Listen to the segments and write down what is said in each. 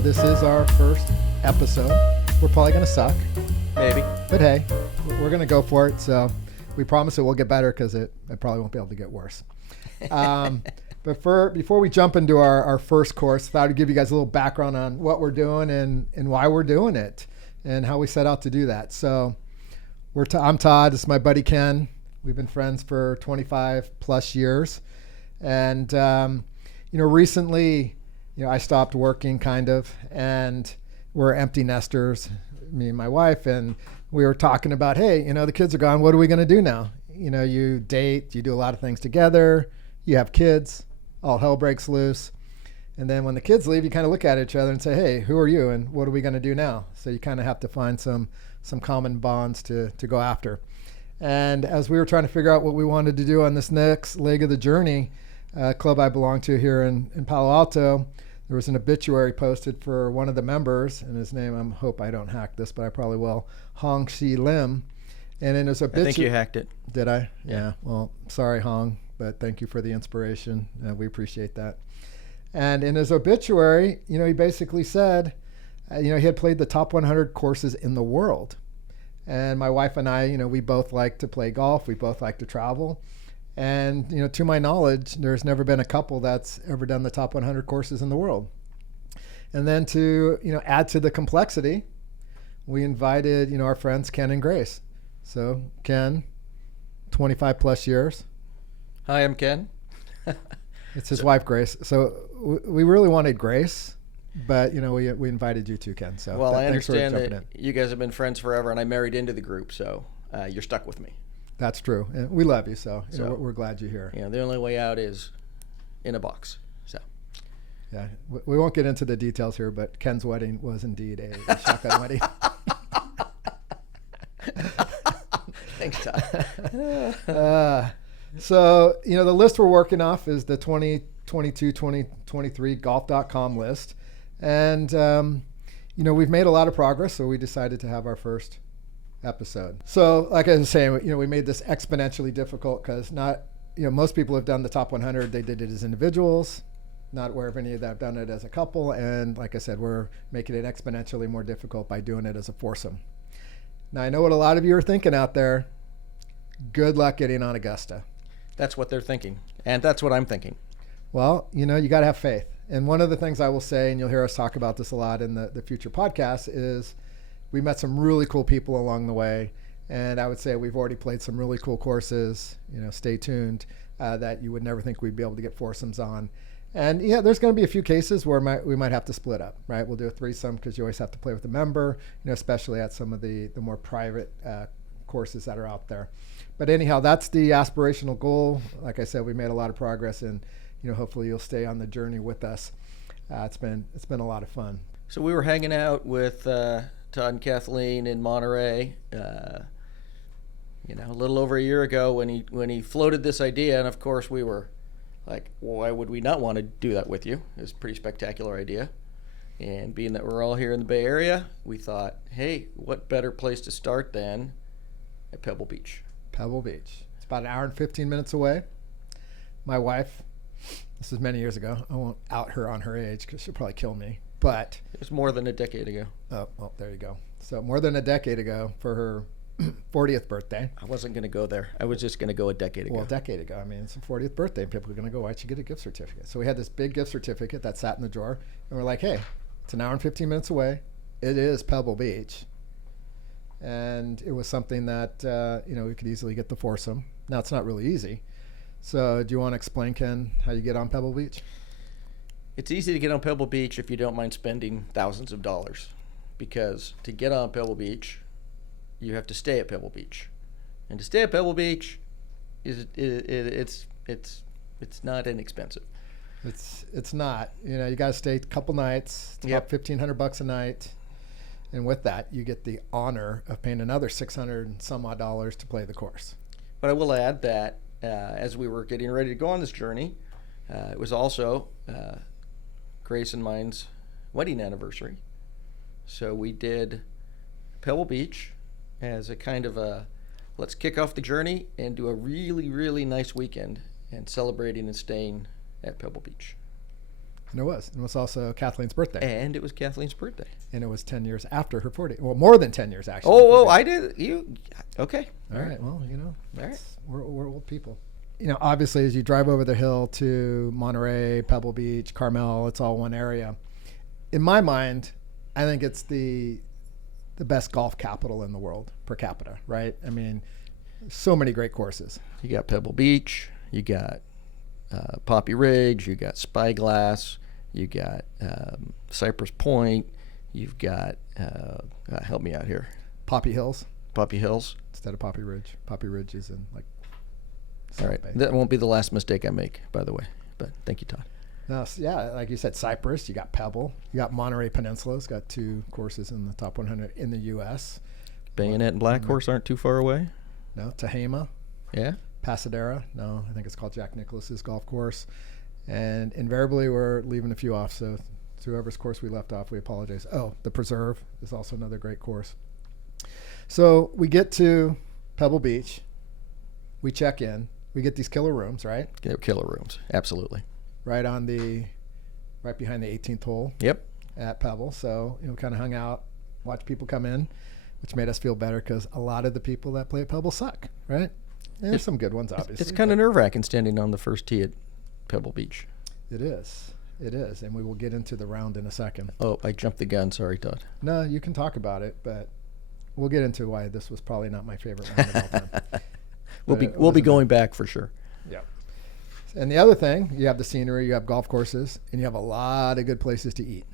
So this is our first episode. We're probably going to suck. Maybe. But hey, we're going to go for it. So we promise it will get better because it probably won't be able to get worse. But before we jump into our first course, I thought I'd give you guys a little background on what we're doing and why we're doing it and how we set out to do that. So I'm Todd. This is my buddy Ken. We've been friends for 25 plus years. And, recently, I stopped working kind of, and we're empty nesters, me and my wife, and we were talking about, hey, the kids are gone. What are we going to do now? You date, you do a lot of things together, you have kids, all hell breaks loose. And then when the kids leave, you kind of look at each other and say, hey, who are you? And what are we going to do now? So you kind of have to find some common bonds to go after. And as we were trying to figure out what we wanted to do on this next leg of the journey, club I belong to here in Palo Alto, there was an obituary posted for one of the members, and his name, I hope I don't hack this, but I probably will, Hong Shi Lim. And in his obituary... I think you hacked it. Did I? Yeah. Well, sorry, Hong, but thank you for the inspiration. We appreciate that. And in his obituary, he basically said, he had played the top 100 courses in the world. And my wife and I, we both like to play golf. We both like to travel. And, to my knowledge, there's never been a couple that's ever done the top 100 courses in the world. And then to, add to the complexity, we invited, our friends Ken and Grace. So Ken, 25 plus years. Hi, I'm Ken. It's his wife, Grace. So we really wanted Grace, but, we invited you too, Ken. So well, I understand that you guys have been friends forever, and I married into the group, so you're stuck with me. That's true. And we love you, so, we're glad you're here. The only way out is in a box. So, yeah, we won't get into the details here, but Ken's wedding was indeed a shotgun wedding. Thanks, Todd. So, the list we're working off is the 2022-2023 golf.com list. And, we've made a lot of progress, so we decided to have our first episode. So like I was saying, we made this exponentially difficult because not, most people have done the top 100. They did it as individuals, not aware of any of that have done it as a couple. And like I said, we're making it exponentially more difficult by doing it as a foursome. Now I know what a lot of you are thinking out there. Good luck getting on Augusta. That's what they're thinking. And that's what I'm thinking. Well, you got to have faith. And one of the things I will say, and you'll hear us talk about this a lot in the future podcasts, is we met some really cool people along the way, and I would say we've already played some really cool courses. Stay tuned, that you would never think we'd be able to get foursomes on. And yeah, there's going to be a few cases where we might have to split up, right? We'll do a threesome because you always have to play with a member, especially at some of the more private courses that are out there. But anyhow, that's the aspirational goal. Like I said, we made a lot of progress, and hopefully you'll stay on the journey with us. It's been a lot of fun. So we were hanging out with Todd and Kathleen in Monterey, a little over a year ago when he floated this idea, and of course we were like, why would we not want to do that with you? It was a pretty spectacular idea, and being that we're all here in the Bay Area, we thought, hey, what better place to start than at Pebble Beach? Pebble Beach. It's about an hour and 15 minutes away. My wife, this is many years ago. I won't out her on her age because she'll probably kill me. But it was more than a decade ago. Oh, well, there you go. So more than a decade ago for her 40th birthday. I wasn't going to go there. I was just going to go a decade ago. Well, a decade ago. I mean, it's a 40th birthday. And people are going to go, why'd you get a gift certificate? So we had this big gift certificate that sat in the drawer. And we're like, hey, it's an hour and 15 minutes away. It is Pebble Beach. And it was something that, we could easily get the foursome. Now, it's not really easy. So do you want to explain, Ken, how you get on Pebble Beach? It's easy to get on Pebble Beach if you don't mind spending thousands of dollars, because to get on Pebble Beach, you have to stay at Pebble Beach, and to stay at Pebble Beach it's not inexpensive. It's not. You got to stay a couple nights. It's about $1,500 a night, and with that, you get the honor of paying another $600 and some odd dollars to play the course. But I will add that as we were getting ready to go on this journey, it was also Grace and mine's wedding anniversary. So we did Pebble Beach as a kind of a, let's kick off the journey and do a really, really nice weekend and celebrating and staying at Pebble Beach. And it was. It was also Kathleen's birthday. And it was Kathleen's birthday. And it was 10 years after her 40. Well, more than 10 years, actually. Oh, I did. You. Okay. All right. Well, All right. we're old people. Obviously, as you drive over the hill to Monterey, Pebble Beach, Carmel, it's all one area. In my mind, I think it's the best golf capital in the world per capita, right? I mean, so many great courses. You got Pebble Beach. You got Poppy Ridge. You got Spyglass. You got Cypress Point. You've got help me out here. Poppy Hills Poppy Hills instead of Poppy Ridge. Poppy Ridge is in like. All right, that won't be the last mistake I make, by the way. But thank you, Todd. No, yeah, like you said, Cypress. You got Pebble. You got Monterey Peninsula. It's got 2 courses in the top 100 in the U.S. Bayonet and Black Horse aren't too far away. No, Tehama. Yeah. Pasadena. No, I think it's called Jack Nicklaus's golf course. And invariably, we're leaving a few off. So, to whoever's course we left off, we apologize. Oh, the Preserve is also another great course. So we get to Pebble Beach. We check in. We get these killer rooms, right? Yeah, killer rooms, absolutely. Right behind the 18th hole. Yep. At Pebble. So kind of hung out, watched people come in, which made us feel better because a lot of the people that play at Pebble suck, right? And there's some good ones, obviously. It's kind of nerve-wracking standing on the first tee at Pebble Beach. It is. It is, and we will get into the round in a second. Oh, I jumped the gun. Sorry, Todd. No, you can talk about it, but we'll get into why this was probably not my favorite round of all time. We'll be going back for sure. Yeah. And the other thing, you have the scenery, you have golf courses, and you have a lot of good places to eat.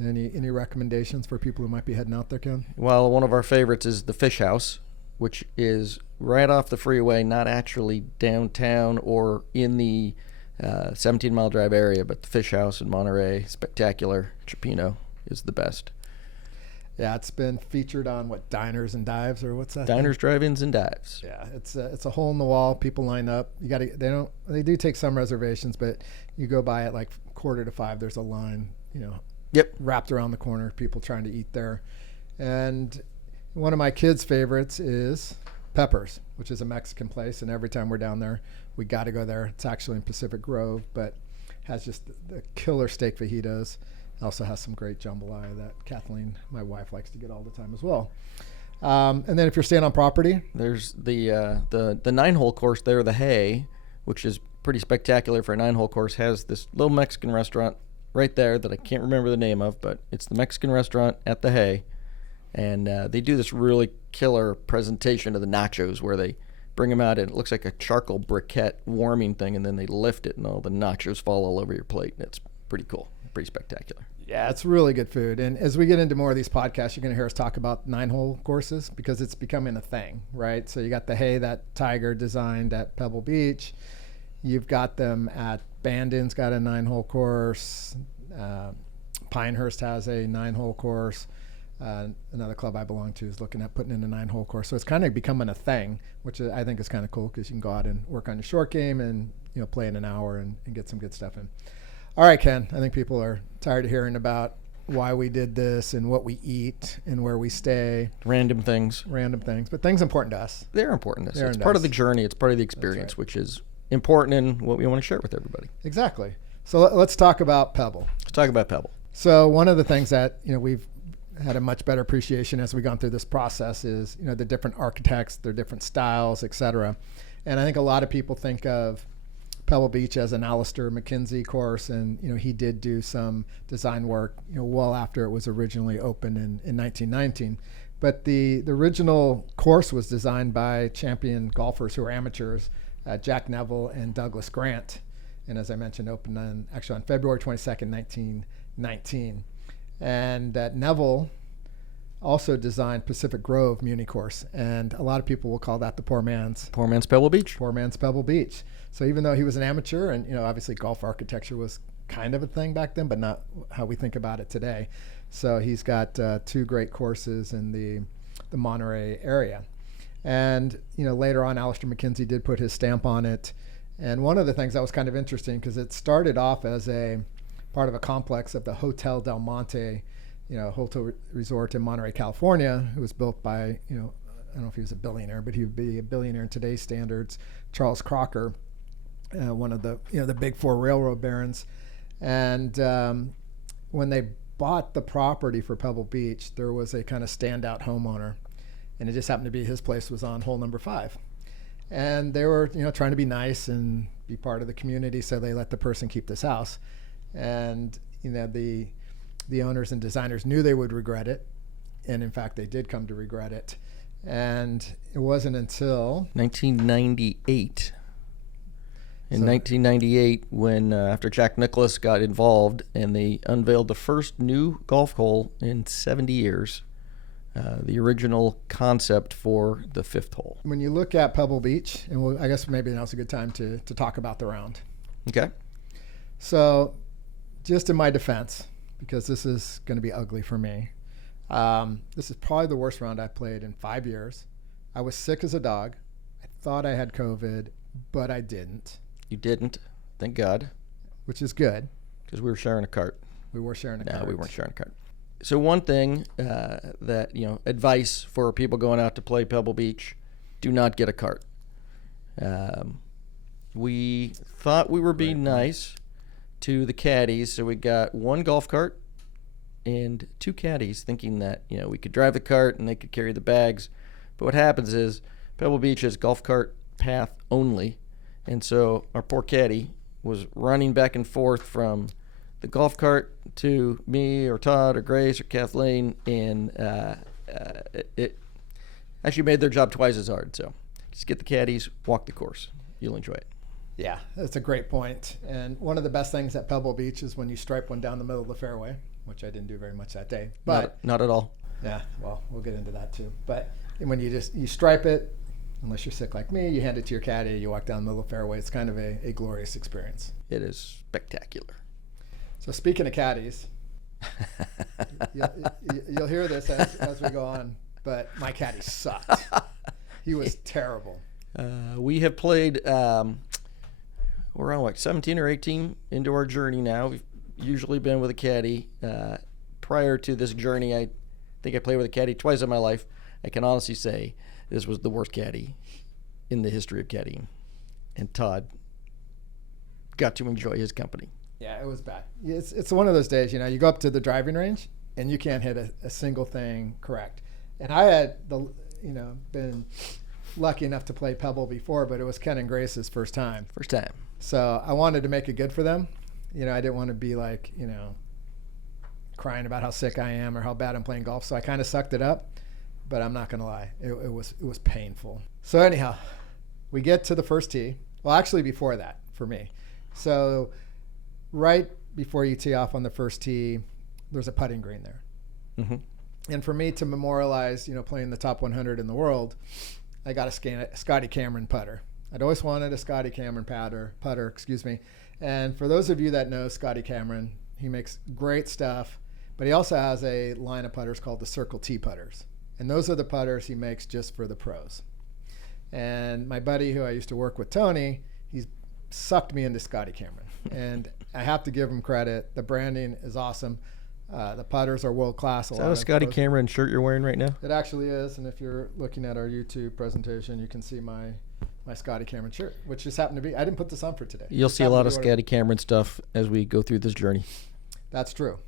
Any recommendations for people who might be heading out there, Ken? Well, one of our favorites is the Fish House, which is right off the freeway, not actually downtown or in the 17-mile drive area, but the Fish House in Monterey, spectacular. Chipino is the best. Yeah, it's been featured on Diners and Dives, or what's that? Diners, Drive-ins, and Dives. Yeah, it's a hole in the wall. People line up. They do take some reservations, but you go by at like 4:45. There's a line, Yep. wrapped around the corner. People trying to eat there, and one of my kids' favorites is Peppers, which is a Mexican place, and every time we're down there, we got to go there. It's actually in Pacific Grove, but has just the killer steak fajitas. Also has some great jambalaya that Kathleen, my wife, likes to get all the time as well. And then if you're staying on property, there's the 9-hole course there, the Hay, which is pretty spectacular for a 9-hole course. Has this little Mexican restaurant right there that I can't remember the name of, but it's the Mexican restaurant at the Hay, and they do this really killer presentation of the nachos where they bring them out and it looks like a charcoal briquette warming thing, and then they lift it and all the nachos fall all over your plate, and it's pretty cool. Pretty spectacular. Yeah, it's really good food. And as we get into more of these podcasts, you're going to hear us talk about 9-hole courses because it's becoming a thing, right? So you got the Hay that Tiger designed at Pebble Beach. You've got them at Bandon's got a 9-hole course. Pinehurst has a 9-hole course. Another club I belong to is looking at putting in a 9-hole course. So it's kind of becoming a thing, which I think is kind of cool because you can go out and work on your short game and play in an hour and get some good stuff in. All right, Ken, I think people are tired of hearing about why we did this and what we eat and where we stay. Random things, but things important to us. They're important to us. It's part of the journey. It's part of the experience, which is important and what we want to share with everybody. Exactly. So let's talk about Pebble. Let's talk about Pebble. So one of the things that we've had a much better appreciation as we've gone through this process is the different architects, their different styles, etc. And I think a lot of people think of Pebble Beach as an Alistair McKenzie course, and he did do some design work well after it was originally opened in 1919. But the original course was designed by champion golfers who were amateurs, Jack Neville and Douglas Grant, and as I mentioned, opened on February 22nd, 1919. And Neville also designed Pacific Grove Muni course, and a lot of people will call that the poor man's Pebble Beach. Poor man's Pebble Beach. So even though he was an amateur, and obviously golf architecture was kind of a thing back then, but not how we think about it today. So he's got 2 great courses in the Monterey area, and later on, Alistair McKenzie did put his stamp on it. And one of the things that was kind of interesting because it started off as a part of a complex of the Hotel Del Monte, hotel resort in Monterey, California. It was built by I don't know if he was a billionaire, but he would be a billionaire in today's standards, Charles Crocker. One of the the big 4 railroad barons, And when they bought the property for Pebble Beach, there was a kind of standout homeowner, and it just happened to be his place was on hole number 5. And they were, trying to be nice and be part of the community, so they let the person keep this house. And the owners and designers knew they would regret it, and in fact, they did come to regret it. And it wasn't until 1998. In 1998, when after Jack Nicklaus got involved and they unveiled the first new golf hole in 70 years, the original concept for the 5th hole. When you look at Pebble Beach, and I guess maybe now's a good time to talk about the round. Okay. So just in my defense, because this is going to be ugly for me, this is probably the worst round I've played in 5 years. I was sick as a dog. I thought I had COVID, but I didn't. You didn't, thank God. Which is good. Because we were sharing a cart. We were sharing a cart. No, we weren't sharing a cart. So one thing that, advice for people going out to play Pebble Beach, do not get a cart. We thought we were being nice to the caddies, so we got one golf cart and 2 caddies, thinking that, we could drive the cart and they could carry the bags. But what happens is Pebble Beach is golf cart path only. And so our poor caddy was running back and forth from the golf cart to me or Todd or Grace or Kathleen, and it actually made their job twice as hard. So just get the caddies, walk the course. You'll enjoy it. Yeah, that's a great point. And one of the best things at Pebble Beach is when you stripe one down the middle of the fairway, which I didn't do very much that day. But not at all. Yeah, well, we'll get into that too. But when you stripe it, unless you're sick like me, you hand it to your caddy, you walk down the middle of the fairway. It's kind of a glorious experience. It is spectacular. So speaking of caddies, you'll hear this as we go on, but my caddy sucked. He was terrible. We have played, we're on 17 or 18 into our journey now. We've usually been with a caddy. Prior to this journey, I think I played with a caddy twice in my life. I can honestly say this was the worst caddy in the history of caddying. And Todd got to enjoy his company. Yeah, it was bad. It's one of those days, you go up to the driving range and you can't hit a single thing correct. And I had been lucky enough to play Pebble before, but it was Ken and Grace's first time. First time. So I wanted to make it good for them. I didn't want to be like, crying about how sick I am or how bad I'm playing golf. So I kind of sucked it up, but I'm not going to lie. It was painful. So anyhow, we get to the first tee. Well, actually before that for me. So right before you tee off on the first tee, there's a putting green there. Mm-hmm. And for me to memorialize, playing the top 100 in the world, I got a Scotty Cameron putter. I'd always wanted a Scotty Cameron putter. And for those of you that know Scotty Cameron, he makes great stuff, but he also has a line of putters called the Circle T putters. And those are the putters he makes just for the pros. And my buddy who I used to work with, Tony, he's sucked me into Scotty Cameron. And I have to give him credit. The branding is awesome. The putters are world class. Is that a Scotty Cameron shirt you're wearing right now? It actually is. And if you're looking at our YouTube presentation, you can see my Scotty Cameron shirt, which just happened to be, I didn't put this on for today. You'll see a lot of Scotty Cameron stuff as we go through this journey. That's true.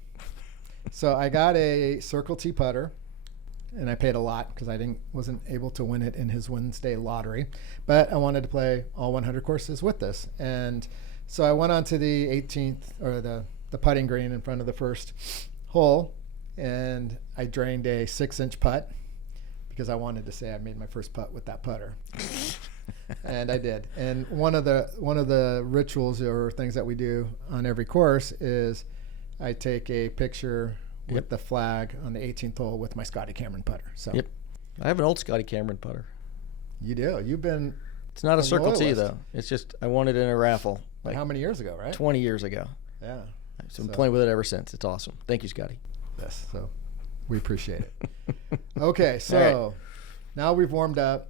So I got a Circle T putter, and I paid a lot because I wasn't able to win it in his Wednesday lottery. But I wanted to play all 100 courses with this. And so I went on to the 18th, or the putting green in front of the first hole, and I drained a 6-inch putt because I wanted to say I made my first putt with that putter. And I did. And one of the rituals or things that we do on every course is I take a picture with the flag on the 18th hole with my Scotty Cameron putter. So yep, I have an old Scotty Cameron putter. You do. You've been. It's not a Circle T though. It's just I won it in a raffle. Like how many years ago, right? 20 years ago. Yeah. So I've been playing with it ever since. It's awesome. Thank you, Scotty. Yes. So we appreciate it. Okay. So now we've warmed up.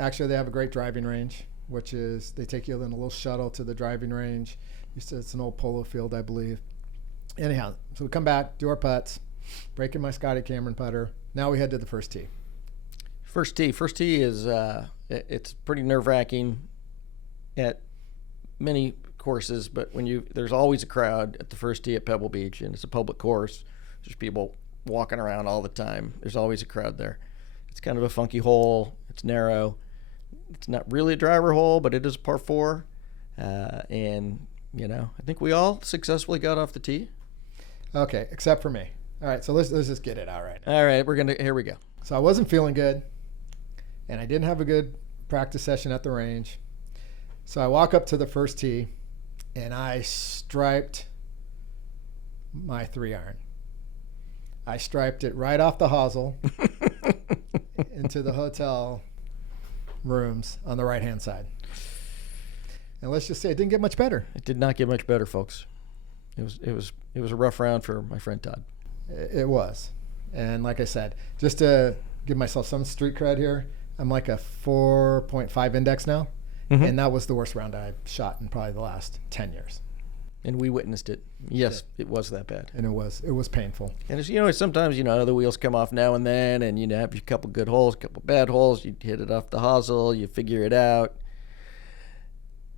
Actually, they have a great driving range, which is they take you in a little shuttle to the driving range. It's an old polo field, I believe. Anyhow, so we come back, do our putts, breaking my Scotty Cameron putter. Now we head to the first tee. First tee is it's pretty nerve-wracking at many courses, but there's always a crowd at the first tee at Pebble Beach, and it's a public course. There's people walking around all the time. There's always a crowd there. It's kind of a funky hole. It's narrow. It's not really a driver hole, but it is a par 4. And, I think we all successfully got off the tee. Okay, except for me. All right, so let's just get it out right now. All right, here we go. So I wasn't feeling good, and I didn't have a good practice session at the range. So I walk up to the first tee, and I striped my 3-iron. I striped it right off the hosel into the hotel rooms on the right-hand side. And let's just say it didn't get much better. It did not get much better, folks. It was a rough round for my friend Todd. It was. And like I said, just to give myself some street cred here, I'm like a 4.5 index now. Mm-hmm. And that was the worst round I've shot in probably the last 10 years. And we witnessed it. Yes, it was that bad. And it was painful. And it's, sometimes, the wheels come off now and then, and you have a couple good holes, a couple bad holes. You hit it off the hosel, you figure it out.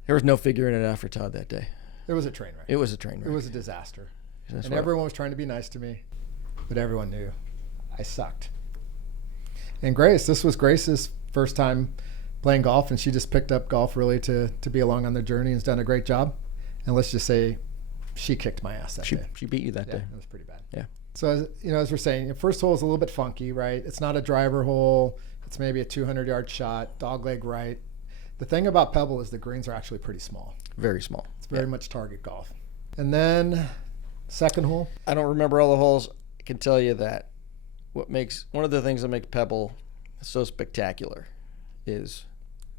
There was no figuring it out for Todd that day. It was a train wreck. It was a train wreck. It was a disaster. And everyone was trying to be nice to me, but everyone knew I sucked. And Grace, this was Grace's first time playing golf, and she just picked up golf really to be along on the journey and has done a great job. And let's just say she kicked my ass that day. She beat you that day. It was pretty bad. Yeah. So, as we're saying, the first hole is a little bit funky, right? It's not a driver hole. It's maybe a 200-yard shot, dogleg right. The thing about Pebble is the greens are actually pretty small. Very small. It's very much target golf. And then second hole. I don't remember all the holes. I can tell you that one of the things that makes Pebble so spectacular is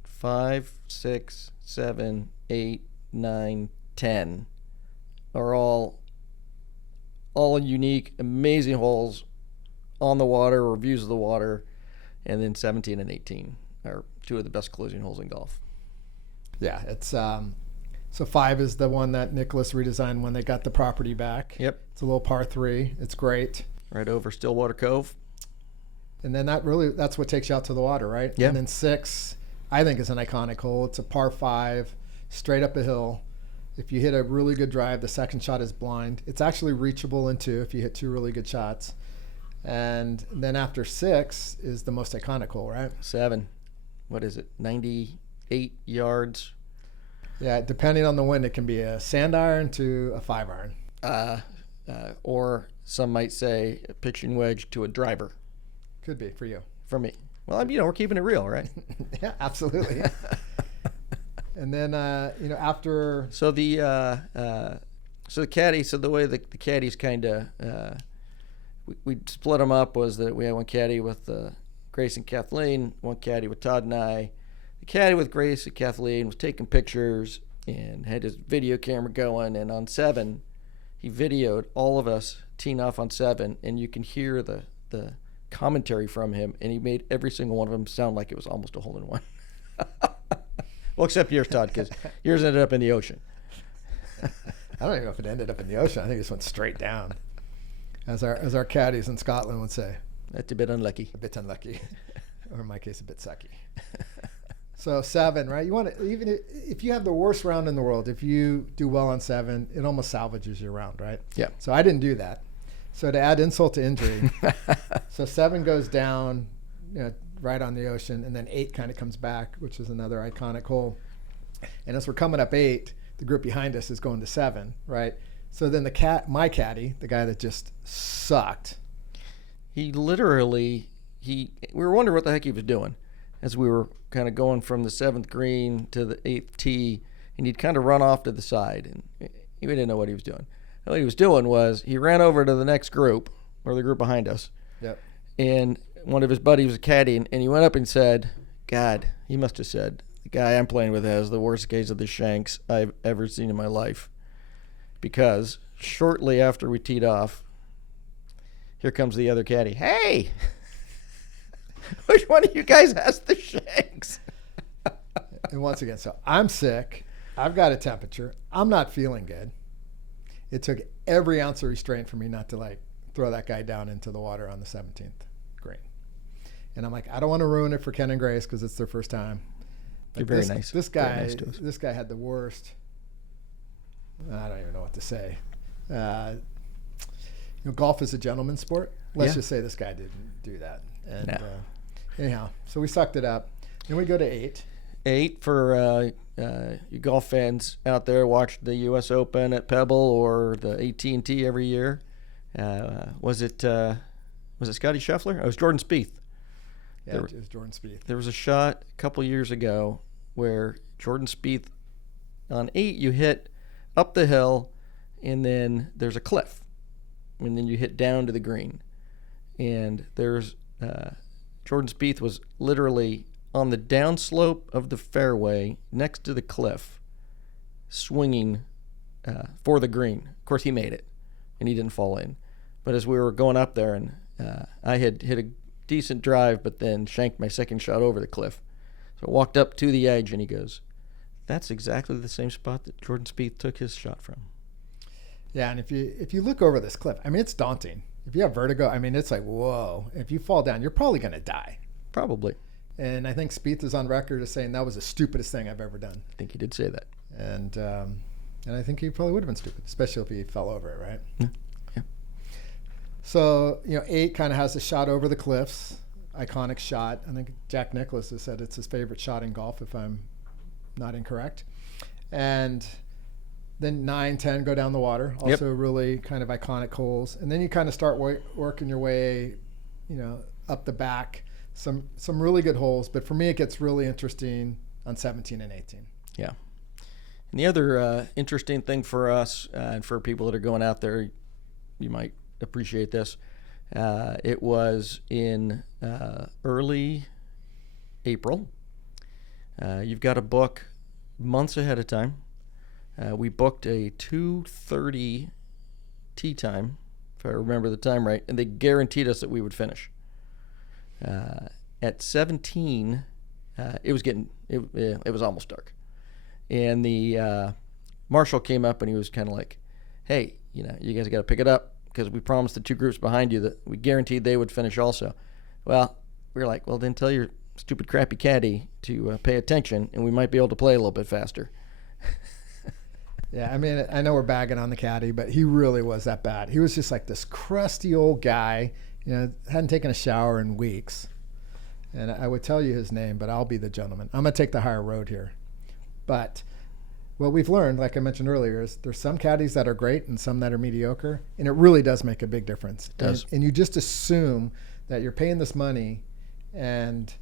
5, 6, 7, 8, 9, 10 are all unique, amazing holes on the water or views of the water, and then 17 and 18 are two of the best closing holes in golf. Yeah, it's so 5 is the one that Nicholas redesigned when they got the property back. Yep. It's a little par 3. It's great. Right over Stillwater Cove. And then that's what takes you out to the water, right? Yeah. And then 6, I think, is an iconic hole. It's a par 5, straight up a hill. If you hit a really good drive, the second shot is blind. It's actually reachable in 2 if you hit 2 really good shots. And then after 6 is the most iconic hole, right? 7. What is it? 98 yards. Yeah, depending on the wind, it can be a sand iron to a 5-iron. Or some might say a pitching wedge to a driver. Could be for you. For me. Well, we're keeping it real, right? Yeah, absolutely. And then, after... So the caddy, so the way the caddies kind of, we split them up was that we had one caddy with Grace and Kathleen, one caddy with Todd and I. The caddy with Grace and Kathleen was taking pictures and had his video camera going, and on 7, he videoed all of us teeing off on 7, and you can hear the commentary from him, and he made every single one of them sound like it was almost a hole-in-one. Well, except yours, Todd, because yours ended up in the ocean. I don't even know if it ended up in the ocean. I think it just went straight down, as our caddies in Scotland would say. That's a bit unlucky. A bit unlucky, or in my case, a bit sucky. So 7, right? You want to, even if you have the worst round in the world, if you do well on 7, it almost salvages your round, right? Yeah. So I didn't do that. So to add insult to injury, so 7 goes down, right on the ocean, and then 8 kind of comes back, which is another iconic hole. And as we're coming up 8, the group behind us is going to 7, right? So then my caddy, the guy that just sucked, he literally, we were wondering what the heck he was doing as we were kind of going from the 7th green to the 8th tee, and he'd kind of run off to the side, and we didn't know what he was doing. What he was doing was he ran over to the next group, or the group behind us. Yep. And one of his buddies was a caddy, and he went up and said, God, he must have said, the guy I'm playing with has the worst case of the shanks I've ever seen in my life. Because shortly after we teed off, here comes the other caddy. Hey, which one of you guys has the shanks? And once again, so I'm sick. I've got a temperature. I'm not feeling good. It took every ounce of restraint for me not to throw that guy down into the water on the 17th green. And I'm like, I don't want to ruin it for Ken and Grace because it's their first time. You're very nice. This guy, very nice to us. This guy had the worst what to say. Golf is a gentleman's sport. Let's just say this guy didn't do that. And anyhow, so we sucked it up. Then we go to 8. 8 for you golf fans out there, watch the U.S. Open at Pebble or the AT&T every year. Was it Scotty Scheffler? It was Jordan Spieth. Yeah, it was Jordan Spieth. There was a shot a couple years ago where Jordan Spieth, on 8, you hit up the hill, and then there's a cliff, and then you hit down to the green. And there's Jordan Spieth was literally on the downslope of the fairway next to the cliff, swinging for the green. Of course, he made it, and he didn't fall in. But as we were going up there, and I had hit a decent drive, but then shanked my second shot over the cliff. So I walked up to the edge, and he goes, "That's exactly the same spot that Jordan Spieth took his shot from." Yeah, and if you look over this cliff, I mean, it's daunting. If you have vertigo, I mean, it's like, whoa. If you fall down, you're probably going to die. Probably. And I think Spieth is on record as saying that was the stupidest thing I've ever done. I think he did say that. And I think he probably would have been stupid, especially if he fell over it, right? Yeah. So, 8 kind of has a shot over the cliffs, iconic shot. I think Jack Nicklaus has said it's his favorite shot in golf, if I'm not incorrect. And then 9, 10 go down the water, also really kind of iconic holes. And then you kind of start working your way, up the back. Some really good holes, but for me it gets really interesting on 17 and 18. Yeah. And the other interesting thing for us and for people that are going out there, you might appreciate this. It was in early April. You've got to book months ahead of time. We booked a 2:30 tee time, if I remember the time right, and they guaranteed us that we would finish. At 17, it was almost dark, and the marshal came up and he was kind of like, "Hey, you guys got to pick it up because we promised the 2 groups behind you that we guaranteed they would finish also." Well, we were like, "Well, then tell your stupid crappy caddy to pay attention, and we might be able to play a little bit faster." Yeah, I mean, I know we're bagging on the caddy, but he really was that bad. He was just like this crusty old guy, hadn't taken a shower in weeks. And I would tell you his name, but I'll be the gentleman. I'm going to take the higher road here. But what we've learned, like I mentioned earlier, is there's some caddies that are great and some that are mediocre, and it really does make a big difference. It does. And you just assume that you're paying this money and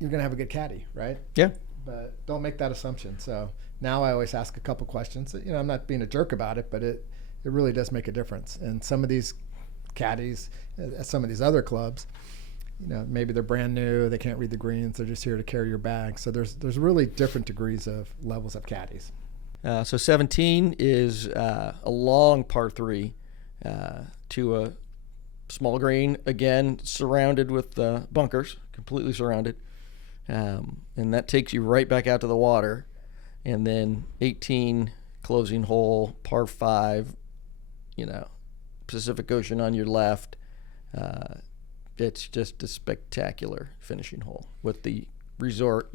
you're going to have a good caddy, right? Yeah. But don't make that assumption. So now I always ask a couple questions. I'm not being a jerk about it, but it really does make a difference. And some of these caddies at some of these other clubs, maybe they're brand new, they can't read the greens, they're just here to carry your bag. So there's really different degrees of levels of caddies. So 17 is a long par 3 to a small green, again surrounded with bunkers, completely surrounded. And that takes you right back out to the water. And then 18, closing hole, par 5, Pacific Ocean on your left. It's just a spectacular finishing hole with the resort,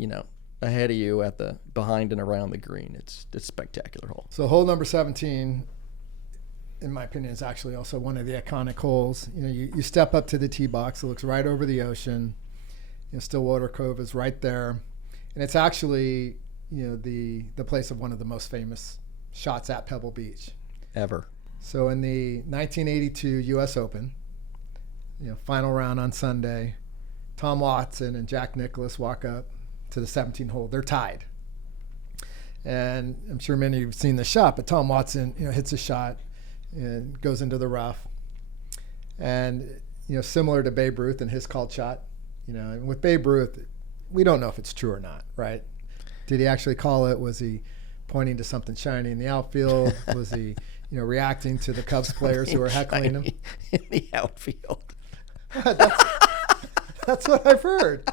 ahead of you at the behind and around the green. It's a spectacular hole. So hole number 17, in my opinion, is actually also one of the iconic holes. You step up to the tee box. It looks right over the ocean. Stillwater Cove is right there. And it's actually, the place of one of the most famous shots at Pebble Beach. Ever. So in the 1982 U.S. Open, final round on Sunday, Tom Watson and Jack Nicklaus walk up to the 17th hole. They're tied. And I'm sure many of you have seen the shot, but Tom Watson, hits a shot and goes into the rough. And, similar to Babe Ruth and his called shot, and with Babe Ruth, we don't know if it's true or not, right? Did he actually call it? Was he pointing to something shiny in the outfield? Was he, reacting to the Cubs players who were heckling him? In the outfield. That's what I've heard.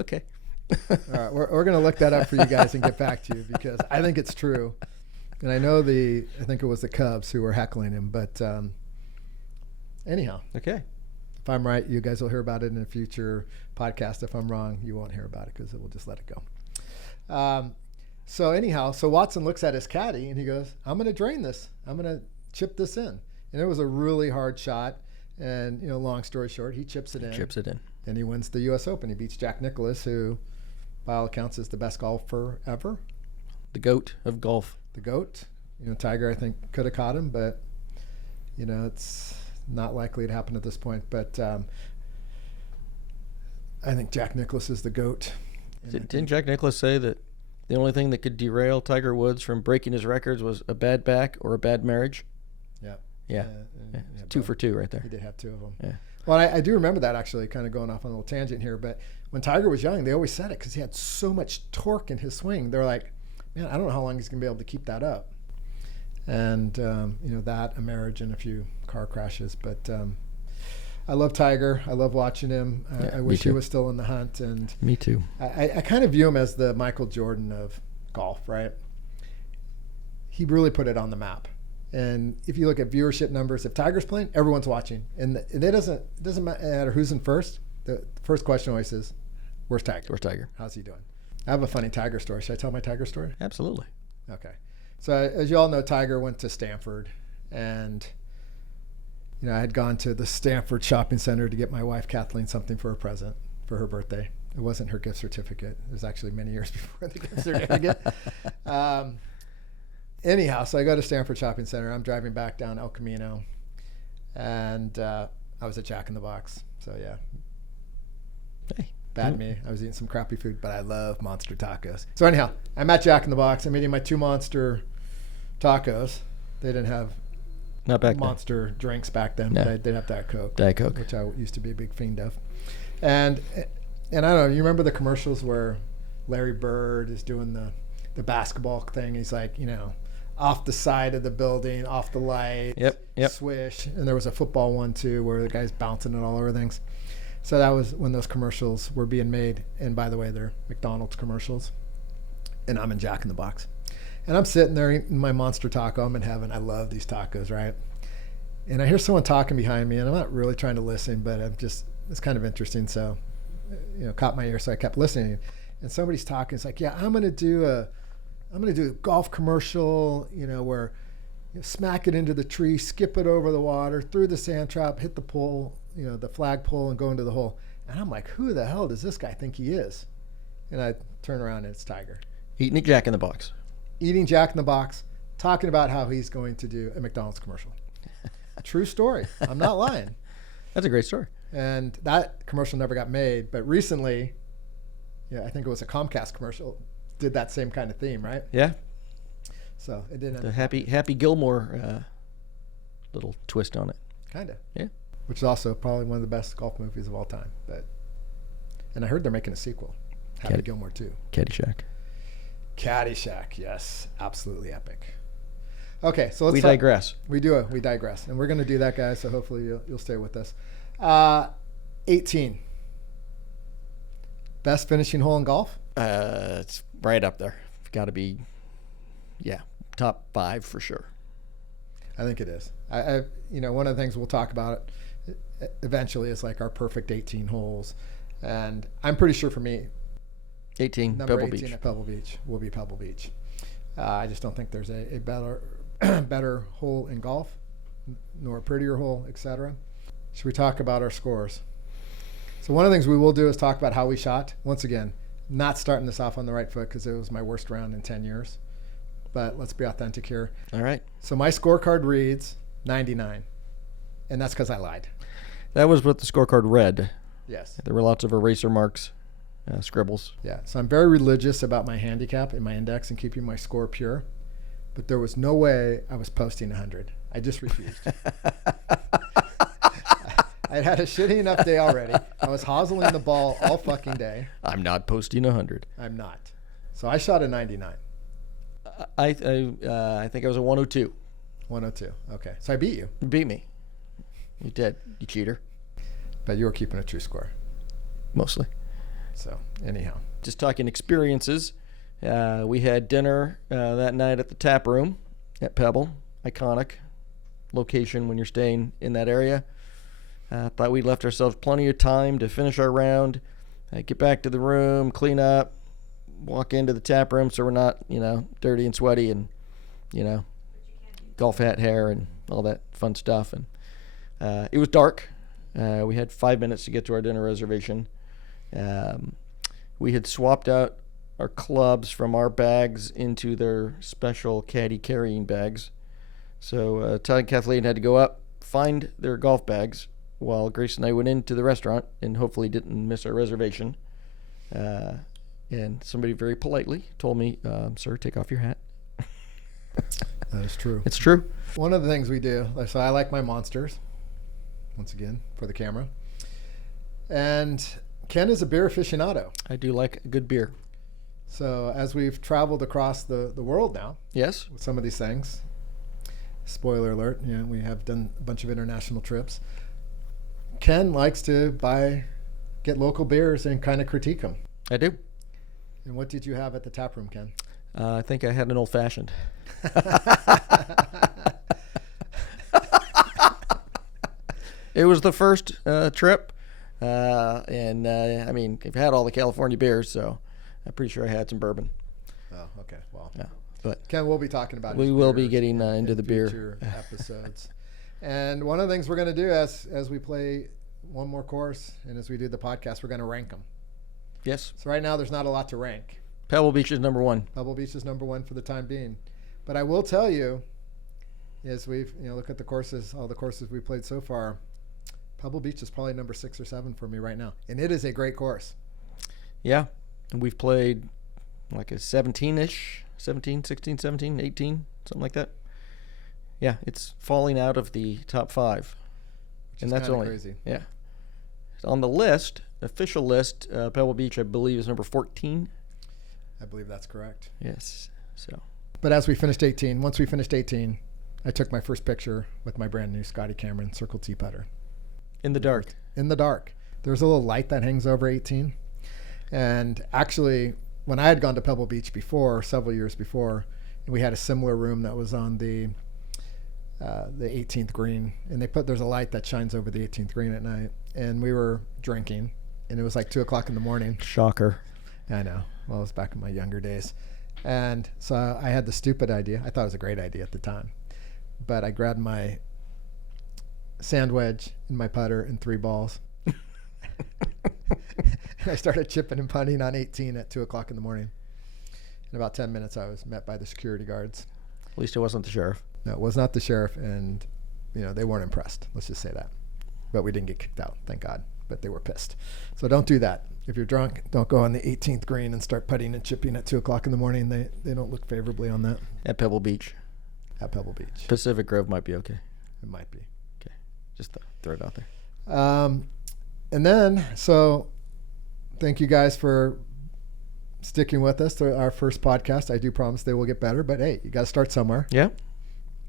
Okay. All right, we're going to look that up for you guys and get back to you because I think it's true. And I know I think it was the Cubs who were heckling him. But anyhow. Okay. If I'm right, you guys will hear about it in a future podcast. If I'm wrong, you won't hear about it because we'll just let it go. So anyhow, so Watson looks at his caddy and he goes, "I'm going to drain this. I'm going to chip this in." And it was a really hard shot. And, long story short, he chips it in. Chips it in. And he wins the U.S. Open. He beats Jack Nicklaus, who, by all accounts, is the best golfer ever. The GOAT of golf. The GOAT. Tiger, I think, could have caught him, but, it's not likely to happen at this point. But I think Jack Nicklaus is the GOAT. Didn't Jack Nicklaus say that the only thing that could derail Tiger Woods from breaking his records was a bad back or a bad marriage? Yeah. 2 for 2 right there. He did have 2 of them. Yeah. Well, I do remember that, actually, kind of going off on a little tangent here. But when Tiger was young, they always said it because he had so much torque in his swing. They're like, man, I don't know how long he's going to be able to keep that up. And, that, a marriage, and a few car crashes. But I love Tiger. I love watching him. I wish he was still in the hunt. And me too. I kind of view him as the Michael Jordan of golf, right? He really put it on the map. And if you look at viewership numbers, if Tiger's playing, everyone's watching. And it doesn't matter who's in first. The first question always is, where's Tiger? Where's Tiger? How's he doing? I have a funny Tiger story. Should I tell my Tiger story? Absolutely. Okay. So as you all know, Tiger went to Stanford. And, I had gone to the Stanford shopping center to get my wife, Kathleen, something for a present for her birthday. It wasn't her gift certificate. It was actually many years before the gift certificate. Anyhow, so I go to Stanford Shopping Center. I'm driving back down El Camino, and I was at Jack in the Box. So, yeah. Hey. Bad me. I was eating some crappy food, but I love monster tacos. So, anyhow, I'm at Jack in the Box. I'm eating my 2 monster tacos. They didn't have Not back monster drinks back then. No. But they'd have Diet Coke. Diet Coke. Which I used to be a big fiend of. And I don't know, you remember the commercials where Larry Bird is doing the basketball thing? He's like, off the side of the building, off the light, Yep. swish. And there was a football one too where the guy's bouncing it all over things. So that was when those commercials were being made. And by the way, they're McDonald's commercials. And I'm in Jack in the Box. And I'm sitting there eating my monster taco. I'm in heaven. I love these tacos, right? And I hear someone talking behind me, and I'm not really trying to listen, but it's kind of interesting. So, caught my ear, so I kept listening. And somebody's talking. It's like, yeah, I'm gonna do a golf commercial, where you smack it into the tree, skip it over the water, through the sand trap, hit the pole, the flag pole, and go into the hole. And I'm like, who the hell does this guy think he is? And I turn around, and it's Tiger. Eating at Jack in the Box. Eating Jack in the Box, talking about how he's going to do a McDonald's commercial. True story. I'm not lying. That's a great story. And that commercial never got made. But recently, I think it was a Comcast commercial, did that same kind of theme, right? Yeah. So it didn't. The Happy Gilmore little twist on it. Kind of. Yeah. Which is also probably one of the best golf movies of all time. And I heard they're making a sequel. Happy Gilmore 2. Caddyshack, yes. Absolutely epic. Okay, so let's digress. We digress. And we're going to do that, guys, so hopefully you'll stay with us. 18. Best finishing hole in golf? It's right up there. Got to be, top 5 for sure. I think it is. I one of the things we'll talk about eventually is like our perfect 18 holes. And I'm pretty sure for me, 18, number Pebble 18 Beach. at Pebble Beach will be Pebble Beach. I just don't think there's a better better hole in golf, nor a prettier hole, etc. Should we talk about our scores? So one of the things we will do is talk about how we shot. Once again, not starting this off on the right foot because it was my worst round in 10 years. But let's be authentic here. All right. So my scorecard reads 99, and that's because I lied. That was what the scorecard read. Yes. There were lots of eraser marks, scribbles. Yeah, so I'm very religious about my handicap and my index and keeping my score pure. But there was no way I was posting 100. I just refused. I had a shitty enough day already. I was hozzling the ball all fucking day. I'm not posting 100. I'm not. So I shot a 99. I think I was a 102. 102. Okay. So I beat you. You beat me. You did. You cheater. But you were keeping a true score. Mostly. So anyhow. Just talking experiences. We had dinner that night at the tap room at Pebble. Iconic location when you're staying in that area. Thought we left ourselves plenty of time to finish our round, get back to the room, clean up, walk into the tap room so we're not, dirty and sweaty and, golf hat hair and all that fun stuff. And it was dark. We had 5 minutes to get to our dinner reservation. We had swapped out our clubs from our bags into their special caddy carrying bags. So Todd and Kathleen had to go up, find their golf bags, while Grace and I went into the restaurant and hopefully didn't miss our reservation. And somebody very politely told me, sir, take off your hat. That is true. It's true. One of the things we do, so I like my monsters, once again, for the camera. And Ken is a beer aficionado. I do like a good beer. So as we've traveled across the world now, Yes. with some of these things, spoiler alert, we have done a bunch of international trips. Ken likes to get local beers and kind of critique them. I do. And what did you have at the tap room, Ken? I think I had an old-fashioned. It was the first trip. And I've had all the California beers, so I'm pretty sure I had some bourbon. Oh, okay. Well, Yeah. But Ken will be talking about we his will be beers getting in into the beer future episodes. And one of the things we're going to do as we play one more course and as we do the podcast, we're going to rank them. Yes. So right now there's not a lot to rank. Pebble Beach is number one. Pebble Beach is number one for the time being. But I will tell you, as we've look at the courses, all the courses we played so far, Pebble Beach is probably number 6 or 7 for me right now. And it is a great course. Yeah. And we've played like a 17-ish, 17, 16, 17, 18, something like that. Yeah, it's falling out of the top 5. And that's only crazy. Yeah. On the list, official list, Pebble Beach, I believe, is number 14. I believe that's correct. Yes. So. But once we finished 18, I took my first picture with my brand new Scotty Cameron Circle T putter. In the dark. In the dark. There's a little light that hangs over 18. And actually, when I had gone to Pebble Beach before, several years before, we had a similar room that was on the 18th green, and there's a light that shines over the 18th green at night, and we were drinking, and it was like 2:00 in the morning. Shocker. I know. Well, it was back in my younger days. And so I had the stupid idea. I thought it was a great idea at the time. But I grabbed my sand wedge and my putter and 3 balls. And I started chipping and putting on 18 at 2:00 in the morning. In about 10 minutes, I was met by the security guards. At least it wasn't the sheriff. No, it was not the sheriff, and they weren't impressed. Let's just say that. But we didn't get kicked out, thank God. But they were pissed. So don't do that. If you're drunk, don't go on the 18th green and start putting and chipping at 2:00 in the morning. They don't look favorably on that. At Pebble Beach. At Pebble Beach. Pacific Grove might be okay. It might be. Okay. Just throw it out there. And then, so thank you guys for sticking with us to our first podcast. I do promise they will get better, but hey, you got to start somewhere. Yeah.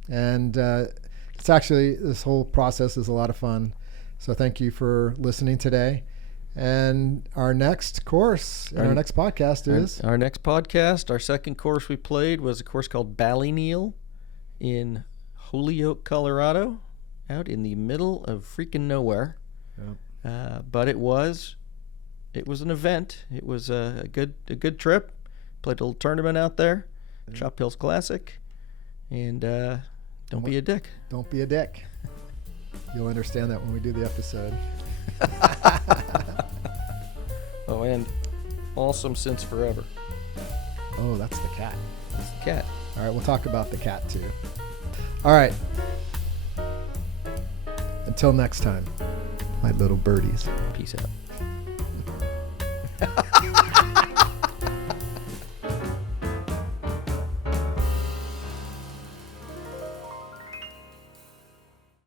And it's actually, this whole process is a lot of fun. So thank you for listening today. And our next course, our next podcast is? Our next podcast, our second course we played was a course called Ballyneal in Holyoke, Colorado, out in the middle of freaking nowhere. Yep. But it was an event. It was a good trip. Played a little tournament out there, Chop Hills Classic, and don't be a dick. Don't be a dick. You'll understand that when we do the episode. Oh, and awesome since forever. Oh, that's the cat. That's the cat. All right, we'll talk about the cat too. All right. Until next time, my little birdies. Peace out.